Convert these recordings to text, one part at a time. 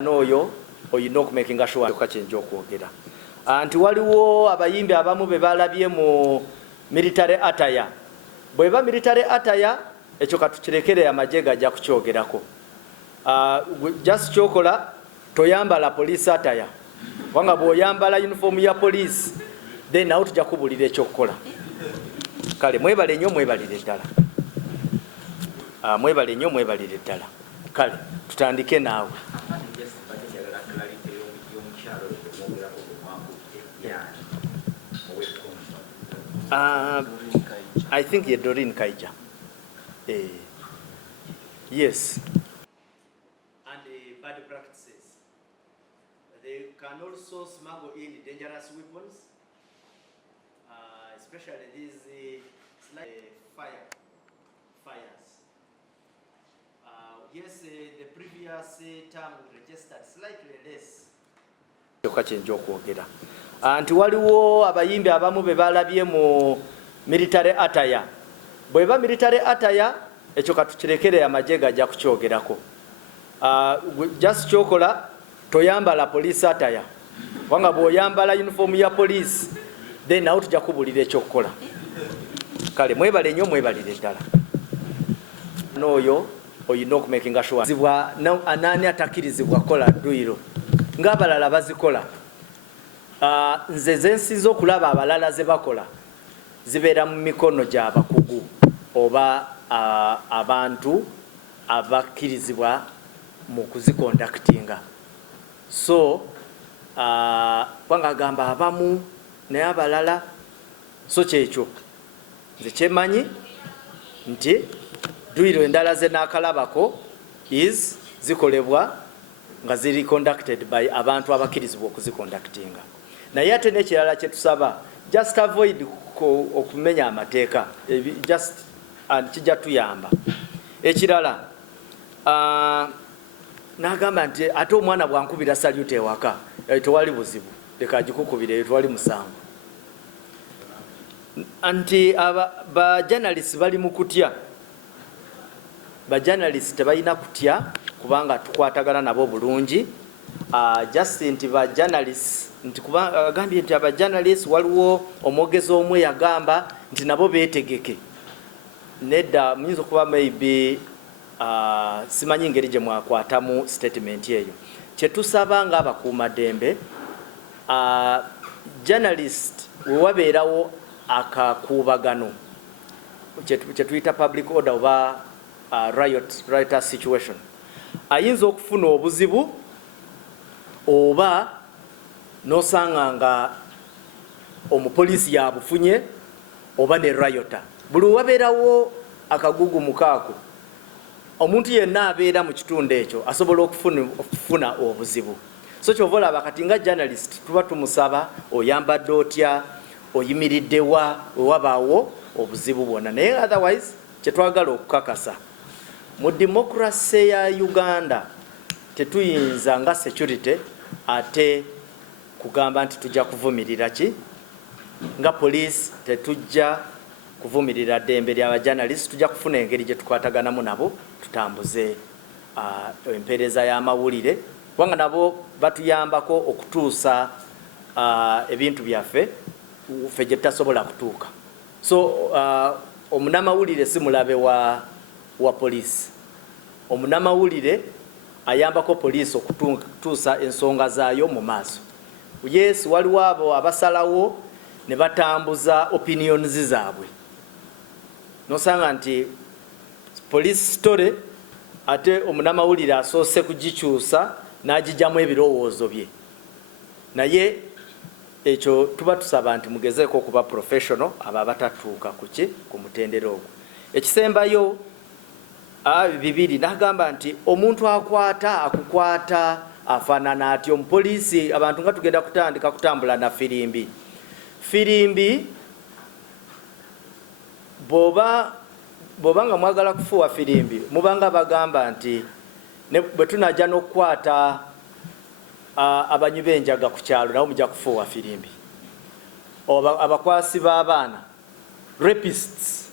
Noyo oyina okumakinga sure kakyenja okwogera anti waliwo abayimbi abamu be balabye mu military attire bweba military attire ekyo katukirekere amagye gajja kukyogerako just kyokola toyambala police attire wanga bw'oyambala uniform ya police then nawe tujja kubulira ekyokukola kale mwebale nnyo mwebalire ddala mwebale nnyo mwebalire ddala kale tutandike naawe. I think you're Doreen Kaija. Yes. And bad practices. They can also smuggle in dangerous weapons, especially these fires. Yes, the previous term registered slightly less. Kakyenja okwogera anti waliwo abayimbi abamu be balabye mu military attire bweba military attire ekyo katukirekere amagye gajja kukyogerako just kyokola toyambala police attire wanga bw'oyambala uniform ya police then nawe tujja kubulira ekyokukola kale mwebale nnyo mwebalire ddala n'oyo oyina okumakinga sure zibwa anaani atakirizibwa kola dduyiro ng'abalala bazikola nze zensiza okulaba abalala ze bakola zibeera mu mikono gy'abakugu oba abantu abakkirizibwa mu kuzikondaktinga so kubanga agamba abamu naye abalala so kyekyo nze kyemanyi nti dduyiro endala ze n'akalabako is zikolebwa nga ziri conducted by abantu abakkirizibwa okuzikondaktinga naye ate n'ekirala kye tusaba just avoid okumenya amateeka just kijja tuyamba ekirala n'agamba nti ate omwana bwankubira salute ewaka tewali buzibu leka agikukubire tewali musango nti bajournalist bali mu kutya bajournalist tebalina kutya kubanga tukwatagana nabo bulungi just nti bajournalist nti agambye nti abajournalist waliwo omwogezi omwe yagamba nti nabo beetegeke nedda muyinza okuba maybe simanyi ngeri gye mwakwatamu statement eyo kyetusaba nga abakuumaddembe journalist wewabeerawo akakuubagano kyetuyita public order oba riot situation ayinza okufuna obuzibu oba nosanga nga omupoliisi yabufunye oba ne riota buli wabeerawo akagugumukaako omuntu yenna abeera mu kitundu ekyo asobola okufuna obuzibu so kyova olaba kati nga journalist tuba tumusaba oyambadde otya oyimiriddewa wewabaawo obuzibu bwonna naye otherwise kyetwagala okukakasa mu democracy ya Uganda tetuyinza nga security ate kugamba nti tujja kuvumirira ki nga police tetujja kuvumirira ddembe ly'aba journalist tujja kufuna engeri gye tukwataganamu nabo tutambuze empeereza y'amawulire kubanga nabo batuyambako okutuusa ebintu byaffe ffe gye tutasobola kutuuka so omunamawulire si mulabe wa poliisi omunamawulire ayambako poliisi okutuusa ensonga zaayo mu maaso yes waliwo abo abasalawo ne batambuza opinions zaabwe nosanga nti police story ate omunamawulire asoose kugikyusa n'agijjamu ebirowoozo bye naye ekyo tuba tusaba nti mugezeeko okuba professional aba batatuuka ku mutendera ogwo ekisembayo bibiri nagamba nti omuntu akukwata afaanana ati omupoliisi abantu nga tugenda kutandika kutambula na firimbi bwoba nga mwagala kufuuwa firimbi mubanga bagamba nti bwe tunajja n'okukwata abanywi b'enjaga ku kyalo nabo mujja kufuuwa firimbi abakwasi b'abaana rapists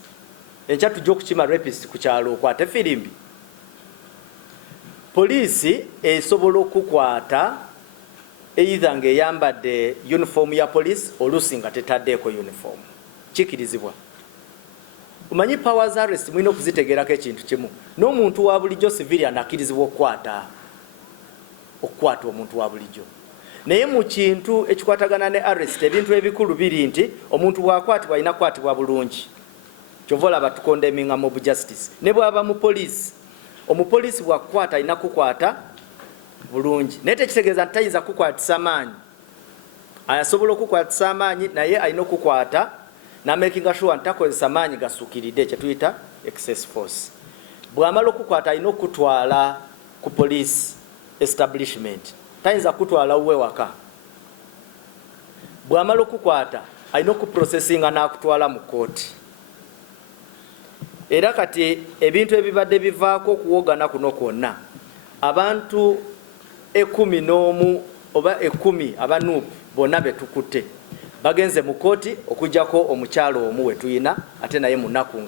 enkya tujja okukima rapist ku kyalo okwate firimbi poliisi esobola okukwata either ng'eyambadde uniform ya police oluusi nga tetaddeeko uniform. Kikirizibwa. Omanyi powers arrest mulina okuzitegerako ekintu kimu. N'omuntu wa bulijjo civilian akkirizibwa okukwata omuntu wa bulijjo. Naye mu kintu ekikwatagana ne arrest ebintu ebikulu biri nti omuntu bw'akwatibwa alina kukwatibwa bulungi. Kyova olaba tukondeminga mob justice. Ne bw'aba mu poliisi, omupoliisi bw'akukwata alina kukwata bulungi. Naye tekitegeeza nti tayinza kukwatisa maanyi. Ayasobola okukwatisa amaanyi naye alina okukwata n'amakinga sure nti takozesa maanyi gasuukiridde kye tuyita excess force. Bw'amala okukwata alina okutwala ku police establishment. Tayinza kutwala uwe waka. Bw'amala okukwata alina okuprocessinga n'akutwala mu kooti. Era kati ebintu ebibadde bivaako okuwogana kuno kwonna abantu 11 oba 10 abanuupu bonna betukutte bagenze mu kooti okujjako omukyalo omu we tuyina ate naye munaku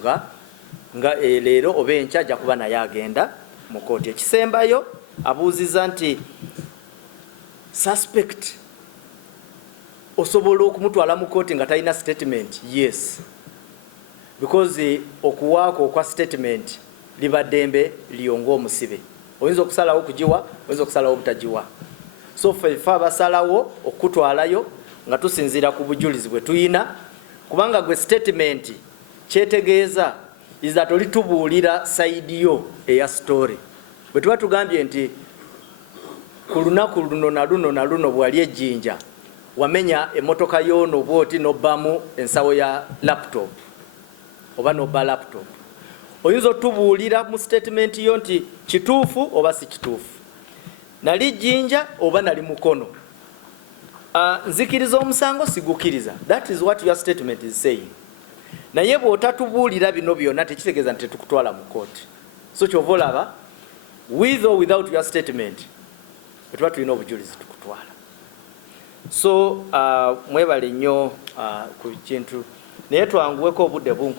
nga leero oba enkya ajja kuba naye agenda mu kooti. Ekisembayo abuuziza nti suspect osobola okumutwala mu kooti nga talina statement. Yes, because okuwaako okwa statement liba ddembe liyonga omusibe. Oyinza okusalawo okugiwa, oyinza okusalawo obutagiwa. So ffe abasalawo okutwalayo nga tusinziira ku bujulizi bwe tuyina, kubanga gwe statement kyetegeeza iza tolitubuulira side yo eya story. Bwe tuba tugambye nti ku lunaku luno na luno bwali ejjinja wamenya emmotoka y'ono bwoti n'obbamu ensawo ya laptop oba n'obba laptop, oyinza otubuulira mu statement yo nti kituufu oba si kituufu, nali jjinja oba nali mukono, nzikiriza omusango sigukiriza. That is what your statement is saying. Naye bw'otatubuulira bino byonna tekitegeeza nti tukutwala mu kooti. So kyova olaba with or without your statement tuba tulina obujulizi tukutwala. So mwebale nnyo ku kintu naye twanguweko obudde bungi.